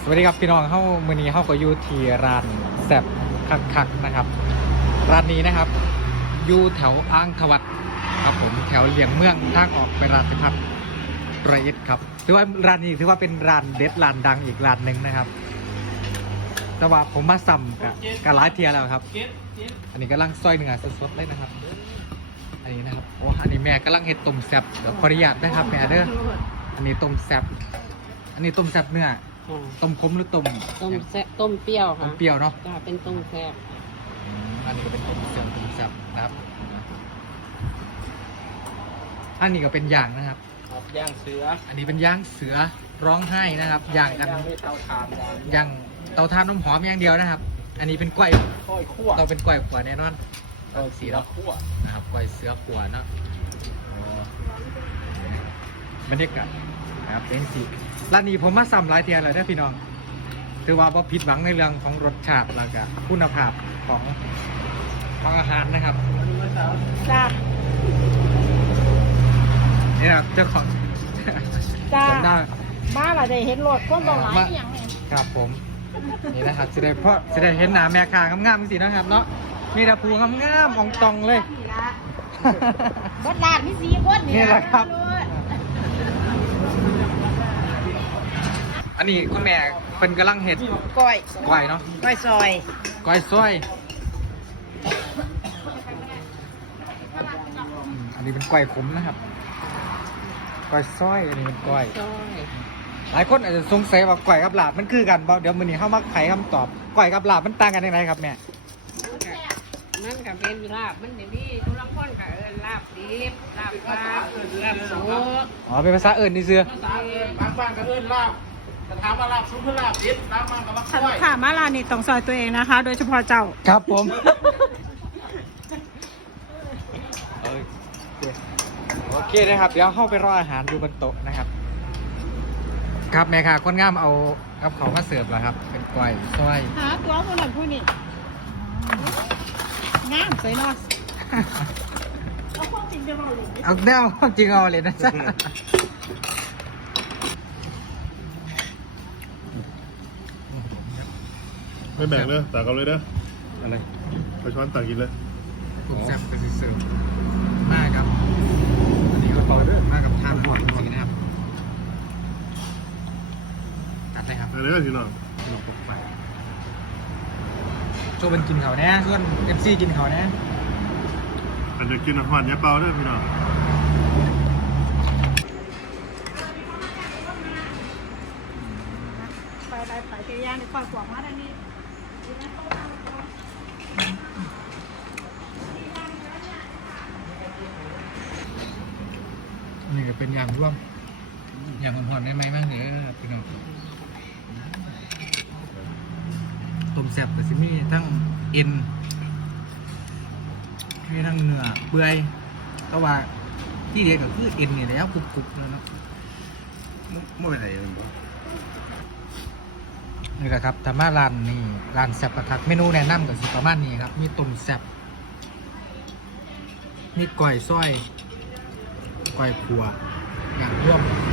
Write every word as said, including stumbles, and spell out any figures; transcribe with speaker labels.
Speaker 1: สวัสดีครับพี่น้องเข้ามือนี้เข้าก็อยู่ที่ร้านแซ่บคักๆนะครับร้านนี้นะครับอยู่แถวอ่างขวัดครับผมแถวเหลียงเมืองทางออกไปราชพัฒน์ประยิตครับถือว่าร้านนี้ถือว่าเป็นร้านเด็ดร้านดังอีกร้านหนึ่งนะครับแต่ว่าผมมาสั่มกับกับร้านเทียแล้วครับอันนี้กำลังซอยเนื้อสดๆเลยนะครับอันนี้นะครับโอ้อันนี้แม่กำลังเห็ดต้มแซ่บเดี๋ยวขออนุญาตนะครับแม่เด้ออันนี้ต้มแซ่บอันนี้ต้มแซ่บเนื้อต้มขมหรือต้ม
Speaker 2: ต้มแซ่บต้มเปรี้ยวค่ะ
Speaker 1: ต้มเปรี้ยวเนาะ
Speaker 2: จ้าเป็นต้มแซ่บ
Speaker 1: อันนี้ก็เป็นต้มแซ่บต้มแซ่บนะครับอันนี้ก็เป็นย่างนะครับ
Speaker 3: ย่างเสือ
Speaker 1: อันนี้เป็นย่างเสือร้องไห้นะครับย่างกัน
Speaker 3: เตาถ่าน
Speaker 1: ย่างเตาถ่านน้ำหอมอย่างเดียวนะครับ อันนี้เป็นกล้วย
Speaker 3: ค่อยคั่ว
Speaker 1: ต้องเป็นกล้วยขวแน่นอนต้องสีเนาะ
Speaker 3: คั่ว
Speaker 1: นะครับกล้วยเสือขวเนาะบรรยากาศนะครับเป็นสีร้านนี้ผมมาซ้ำหลายเทียเลยนะพี่น้องถือว่าบ่ผิดหวังในเรื่องของรสชาติแล้วก็คุณภาพของของอาหารนะครับ
Speaker 2: จ้า
Speaker 1: นี่นะครับเจ้าของ
Speaker 2: จ้า
Speaker 1: จำได้
Speaker 2: บ้าละได้เห็นรถคนบอกหลายอย่างเนี่ย
Speaker 1: ครับผมนี่นะครับสิได้เพราะสิได้เห็นหน้าแม่ค้างามๆสินะครับเนาะมีแต่ภูงามๆมองตองเลย
Speaker 2: บดลาดมีสีคน
Speaker 1: นี่แหละครับ อันนี้คุณแม่เป็นกำลังเห็ด
Speaker 2: ก้อย
Speaker 1: ก้อยเนาะ
Speaker 2: ก้อยซอย
Speaker 1: ก้อยซอยอืมอันนี้เป็นก้อยขมนะครับก้อยซอยอันนี้เป็นก้อย
Speaker 2: ซอย
Speaker 1: หลายคนอาจจะสงสัยว่าก้อยกับลาบมันคือกันบ่เดี๋ยวมื้อนี้เฮามาไขคำตอบก้อยกับลาบมันต่างกันยังไงครับแม่
Speaker 2: มันกับเป็นลาบมันเดี๋ยวนี้ทุกคนกับเอิญลาบดิบลาบปลาลาบสุก
Speaker 1: อ๋อเป็นภาษาอื่นนี่เสือบ
Speaker 3: างบ้านก็เอิ้นลาบแต่ถามว่าลาบซุปหรือลาบดิบลาบมันกับว่า
Speaker 4: ฉัน
Speaker 3: ค่อย
Speaker 4: ค่ะมาลานี่ต้องซอยตัวเองนะคะ โดยเฉพาะเจ้า
Speaker 1: ครับผมโอเคนะครับเดี๋ยวเข้าไปรออาหารอยู่บนโต๊ะนะครับครับแม่ค่ะคนงามเอากับเขามาเสิร์ฟแล้วครับเป็นก้อยซอย
Speaker 4: หาตัวคนนั้นผู้นี้งามสวยเนอสเอาความจริงจะมาเลย
Speaker 1: เอาแนวจริงเอาเลยนะจ๊ะ
Speaker 5: ไม่แบ่งเลยตักเอาเลยนะ
Speaker 1: อะไร
Speaker 5: ไปช้อนตักกินเลย
Speaker 1: ถูกแซ่บเป็นเสิร์ฟมากครับอันนี้ก็เปิดมากกับทานหอดจริงๆนะครับตัดเลยครับ
Speaker 5: อันนี้ก็ทีน้อง
Speaker 1: โจเป็นกินเขาแน่ส่วนเอฟซีกินเขาแน่
Speaker 5: อันจะกินอาหารเนี้ยเปล่าด้วยพี่น้อง
Speaker 4: ไปไปไปเจียงในคอยขวางมาทางนี้
Speaker 1: นี่ก็เป็นยำร่วมยำหอมๆได้ไหมบ้างเนี่ยพี่น้องต้มแซ่บแต่สิมีทั้งเอ็นมีทั้งเนื้อเปื่อยแต่ว่าที่เด็ดก็คือเอ็นนี่แหล้วกรุบๆเลยเนาะ
Speaker 5: ไม่เป็นไรมันบ่
Speaker 1: นี่แหละครับธรรมาร้านนี่ร้านแซ่บประทักเมนูแนะนำกับสิประมาณนี้ครับมีต้มแซ่บมีก้อยซอยก้อยขัวอย่างร่วม